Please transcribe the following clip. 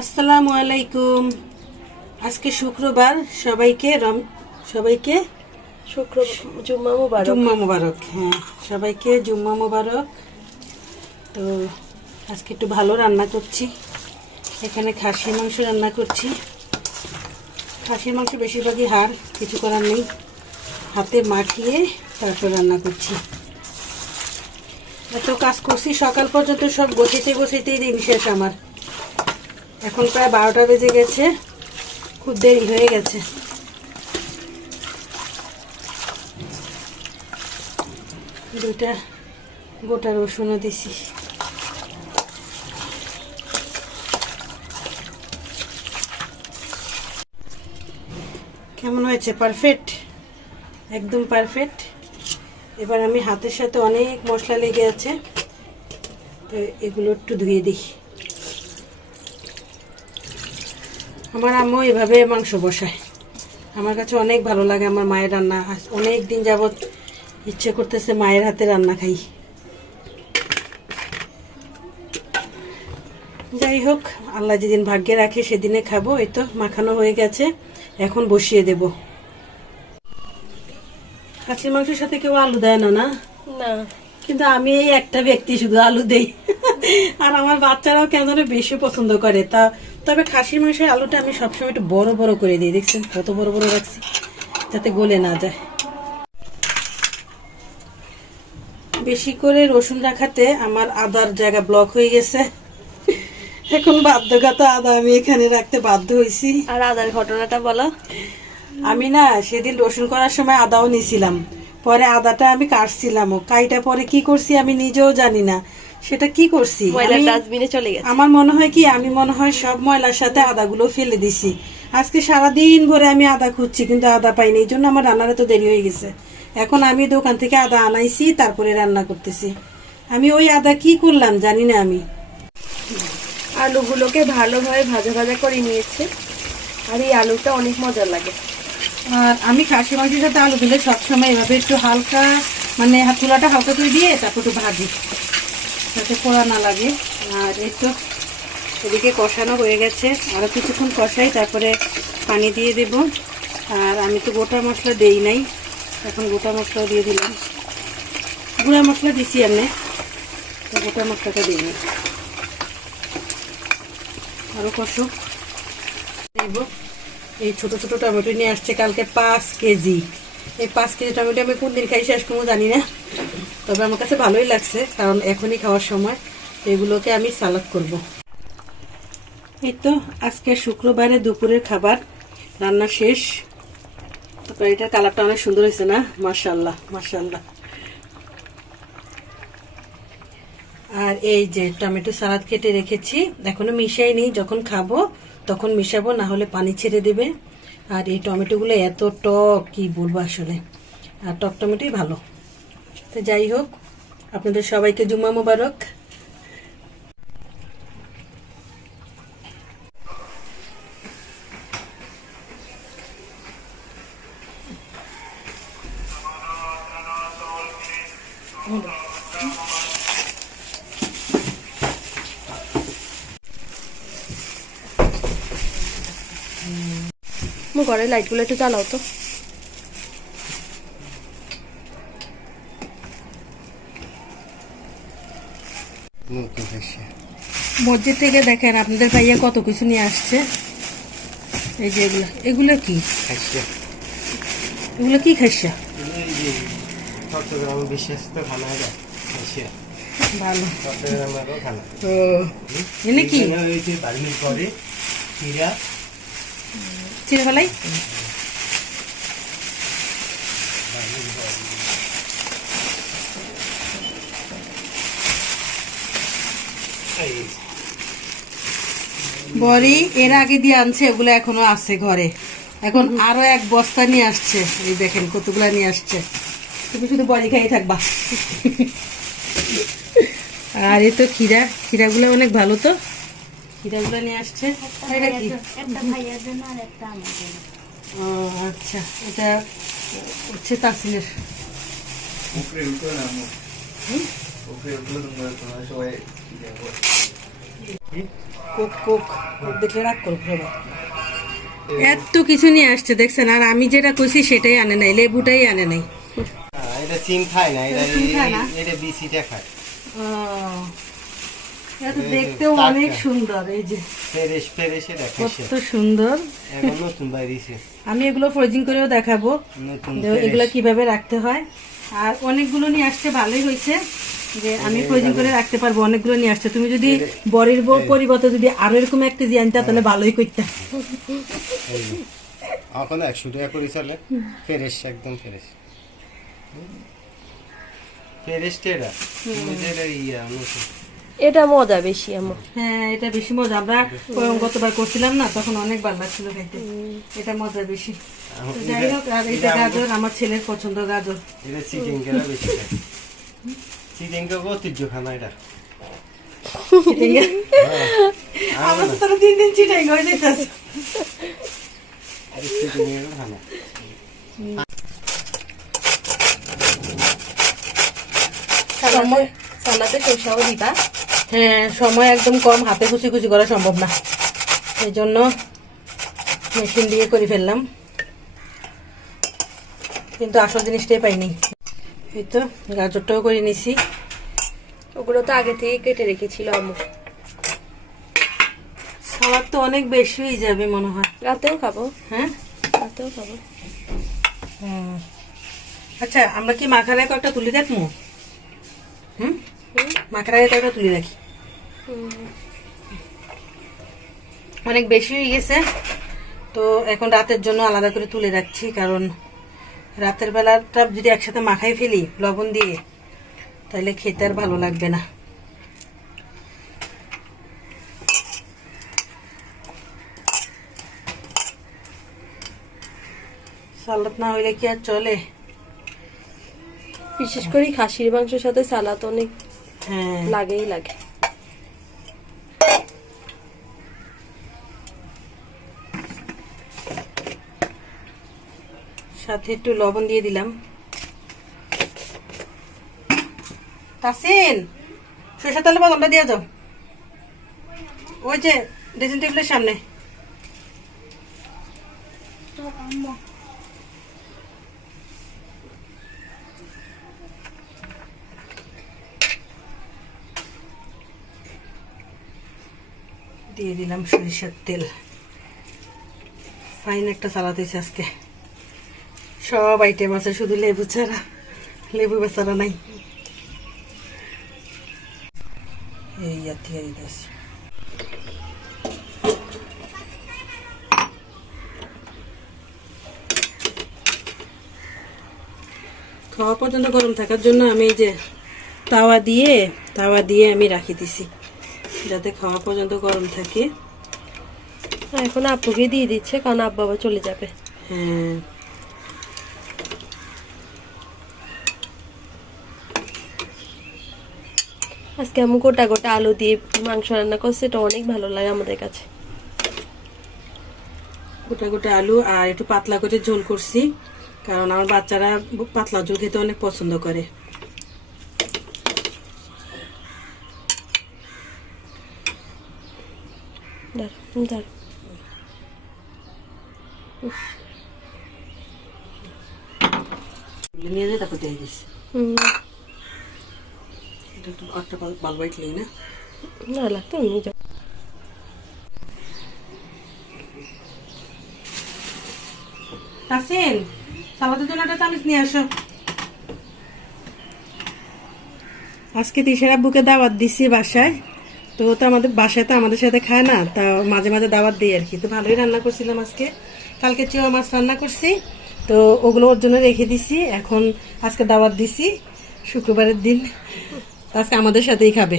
আসসালামু আলাইকুম। আজকে শুক্রবার, সবাইকে জুম্মা মুবারক। জুম্মা মুবারক। হ্যাঁ, সবাইকে জুম্মা মুবারক। তো আজকে একটু ভালো রান্না করছি। এখানে খাসির মাংস রান্না করছি। খাসির মাংস বেশিরভাগই হাড়, কিছু করার নেই, হাতে মাখিয়ে তারপর রান্না করছি। এত কাজ করছি সকাল পর্যন্ত, সব গোছাইতেই দিন শেষ আমার। এখন প্রায় 12টা বেজে গেছে, খুব দেরি হয়ে গেছে। দুইটা গোটা রসুনও দিছি। কেমন হয়েছে? পারফেক্ট, একদম পারফেক্ট। এবার আমি হাতের সাথে অনেক মশলা লেগে আছে, তো এগুলো একটু ধুয়ে দিই। আমার আম্মু এভাবে মাংস বসায়, আমার কাছে অনেক ভালো লাগে। আমার মায়ের রান্না অনেক দিন যাবত ইচ্ছে করতেছে মায়ের হাতে রান্না খাই। যাই হোক, আল্লাহ যেদিন ভাগ্যে রাখে সেদিনে খাবো। এই তো মাখানো হয়ে গেছে, এখন বসিয়ে দেব। খাসির মাংসের সাথে কেউ আলু দেয় না, না? না, কিন্তু আমি এই একটা ব্যক্তি শুধু আলু দেই। আর আমার বাচ্চারাও কেন যেন বেশি পছন্দ করে। তবে খাসির মাংসের আলুটা আমি সবসময় একটু বড় বড় করে দিই। দেখছেন কত বড় বড় রাখছি, যাতে গলে না যায়। বেশি করে রসুন রাখাতে আমার আদার জায়গা ব্লক হয়ে গেছে। এখন বাধ্যগত আদা আমি এখানে রাখতে বাধ্য হয়েছি। আর আদার ঘটনাটা বলো। আমি না সেদিন রসুন করার সময় আদাও নিয়েছিলাম, পরে আদাটা আমি কাটছিলাম, কাইটা পরে কি করছি আমি নিজেও জানি না সেটা কি করছি। ডাস্টবিনে চলে গেছে। আমার মনে হয় কি, আমি মনে হয় সব ময়লার সাথে আদাগুলো ফেলে দিছি। আজকে সারাদিন ভরে আমি আদা খুঁজছি, কিন্তু আদা পাইনি। এই জন্য আমার রান্নার তো দেরি হয়ে গেছে। এখন আমি দোকান থেকে আদা আনাইছি, তারপরে রান্না করতেছি। আমি ওই আদা কি করলাম জানি না। আমি আলুগুলোকে ভালোভাবে ভাজা ভাজা করে নিয়েছে, আর এই আলুটা অনেক মজার লাগে। আর আমি খাসি মাংসের সাথে আলু দিলে সবসময় এভাবে একটু হালকা, মানে চুলাটা হালকা করে দিয়ে তারপর একটু ভাজি, যাতে পোড়া না লাগে। আর একটু এদিকে কষানো হয়ে গেছে, আরও কিছুক্ষণ কষাই, তারপরে পানি দিয়ে দেব। আর আমি তো গোটা মশলা দেই নাই, এখন গোটা মশলাও দিয়ে দিলাম। গুঁড়া মশলা দিছি আমি, তো গোটা মশলাটা দিই না। আরও কষো দেব। এই ছোট ছোট টমেটো নিয়ে আসছে কালকে 5 কেজি। এই 5 কেজি টমেটো আমি কোন দিন খাই শেষ করবো জানি না, তবে আমার কাছে ভালোই লাগছে, কারণ এখনই খাওয়ার সময়। এগুলোকে আমি সালাদ করব। এই তো আজকে শুক্রবারে দুপুরের খাবার রান্না শেষ। তারপরে এটার কালারটা অনেক সুন্দর হয়েছে না? মাশাআল্লাহ মাশাআল্লাহ। আর এই যে টমেটো সালাদ কেটে রেখেছি, এখনো মিশাইনি, যখন খাবো তখন মিশাবো, না হলে পানি ছেড়ে দেবে। আর এই টমেটোগুলো এত টক, কি বলবো আসলে। আর টক টমেটোই ভালো। তো যাই হোক, আপনাদের সবাইকে জুম্মা মুবারক। ঘরের লাইটগুলো একটু জ্বালাও তো। মসজিদ থেকে দেখেন আপনাদের ভাইয়া কত কিছু নিয়ে আসছে। এই যে এগুলো কি এগুলো কি খাইছা? ভালো তো এনে কি চিড়ে ফেলাই। বড়ি এর আগে দিয়ে আনছে, এগুলো এখনো আছে ঘরে। এখন আরো এক বস্তা নিয়ে আসছে। এই দেখেন কতগুলা নিয়ে আসছে। তুমি শুধু বড়ি খাই থাকবা। আর এই তো ক্ষীরাগুলো অনেক ভালো। তো ক্ষীরাগুলো নিয়ে আসছে। এটা কি? ও আচ্ছা, এটা হচ্ছে তাসিনের। কোক কোক কোক দেখলে রাগ করবো সবাই। এত কিছু নিয়ে আসছে দেখছেন, আর আমি যেটা কইছি সেটাই আনে নাই, লেবুটাই আনে নাই। এটা সিম খায় না, এটা সিম খায় না? এটা বিসিটা খায়। এটা তো দেখতেও অনেক সুন্দর, এই যে ফ্রেশ ফ্রেশ এটা খাইছে। কত সুন্দর। এখন নতুন বাইরেছে, আমি এগুলো ফ্রোজিং করেও দেখাবো নতুন যে এগুলো কিভাবে রাখতে হয়। আর অনেকগুলো নিয়ে আসছে, ভালোই হয়েছে যে আমি ফ্রোজিং করে রাখতে পারবো। অনেকগুলো নিয়ে আসছে, তুমি যদি বড়ির পরিবর্তে যদি আরো এরকম এক কেজি আনতা তাহলে ভালোই করতে। এখন 100 টাকা করে চলে, ফ্রেশ একদম ফ্রেশ। ফ্রেশ টেরা যেটা ইয়া নতুন, এটা মজা বেশি আমার। হ্যাঁ, এটা বেশি মজা। আমরা গতবার করছিলাম না, তখন অনেক ভালো লাগছিল খাইতে। এটা মজা বেশি। তো যাই হোক, আর এটা গাজর, আমার ছেলের পছন্দ গাজর। এটা চিকেন কেনা বেশি খায়। চিকেন কে ঐতিহ্য খানা এটা। আমরা তো তারা 3 দিন চিটাই হয়ে যাইতেছে। চিকেন এর খানা সালাদে সরষাও দিবা? হ্যাঁ, সময় একদম কম, হাতে কুচি কুচি করা সম্ভব না, এই জন্য মেশিন দিয়ে করে ফেললাম, কিন্তু আসল জিনিসটাই পাইনি। এই তো গাজরটাও করে নিছি। ওগুলো তো আগে থেকে কেটে রেখেছিল আম্মু। সালাদ তো অনেক বেশি হয়ে যাবে মনে হয়। রাতেও খাবো। হ্যাঁ, রাতেও খাবো। আচ্ছা, আমরা কি মাখার আগে একটা তুলে রাখবো? মাখার আগে একটা তুলে রাখি। অনেক বেশি হয়ে গেছে, তো এখন রাতের জন্য আলাদা করে তুলে রাখছি, কারণ রাতের বেলাটা যদি একসাথে মাখাই ফেলি লবণ দিয়ে, তাহলে খেতে আর ভালো লাগবে না। সালাদ না হইলে কি আর চলে? বিশেষ করে খাসির মাংসের সাথে সালাদ অনেক হ্যাঁ, লাগেই লাগে। সাথে একটু লবণ দিয়ে দিলাম। তাসিন, সরষের তেলে বাদামটা দিয়ে যাও, ওই যে ড্রেসিং টেবিলের সামনে। দিয়ে দিলাম সরিষার তেল। ফাইন একটা সালাদ হয়েছে আজকে। সব আইটেম আছে, শুধু লেবু ছাড়া, লেবু বেচারা নাই। এই আত্মীয় দিতেছি। খাওয়া পর্যন্ত গরম থাকার জন্য আমি এই যে তাওয়া দিয়ে আমি রাখি দিছি, যাতে খাওয়া পর্যন্ত গরম থাকে। এখন আপুকে দিয়ে দিচ্ছে, কারণ আব্বা আবার চলে যাবে। হ্যাঁ, আজকে আমি গোটা গোটা আলু দিয়ে মাংস রান্না করছি, এটা অনেক ভালো লাগে আমাদের কাছে। গোটা গোটা আলু আর একটু পাতলা করে ঝোল করছি, কারণ আমার বাচ্চারা পাতলা ঝোল খেতে অনেক পছন্দ করে। নিয়ে যাই, তারপর দিয়ে দিস। এটা একটু একটা বাল বাইট নেই না, না লাগতো নিয়ে যাও। তাসিন, সালাদের জন্য একটা চামচ নিয়ে আসো। আজকে তিশার আব্বুকে দাওয়াত দিছি বাসায়, তো ও তো আমাদের বাসায় তো আমাদের সাথে খায় না, তা মাঝে মাঝে দাওয়াত দিই আর কি। তো ভালোই রান্না করছিলাম আজকে, কালকে চিংড়ি মাছ রান্না করছি, তো ওগুলো ওর জন্য রেখে দিছি। এখন আজকে দাওয়াত দিছি শুক্রবারের দিন, আজকে আমাদের সাথেই খাবে।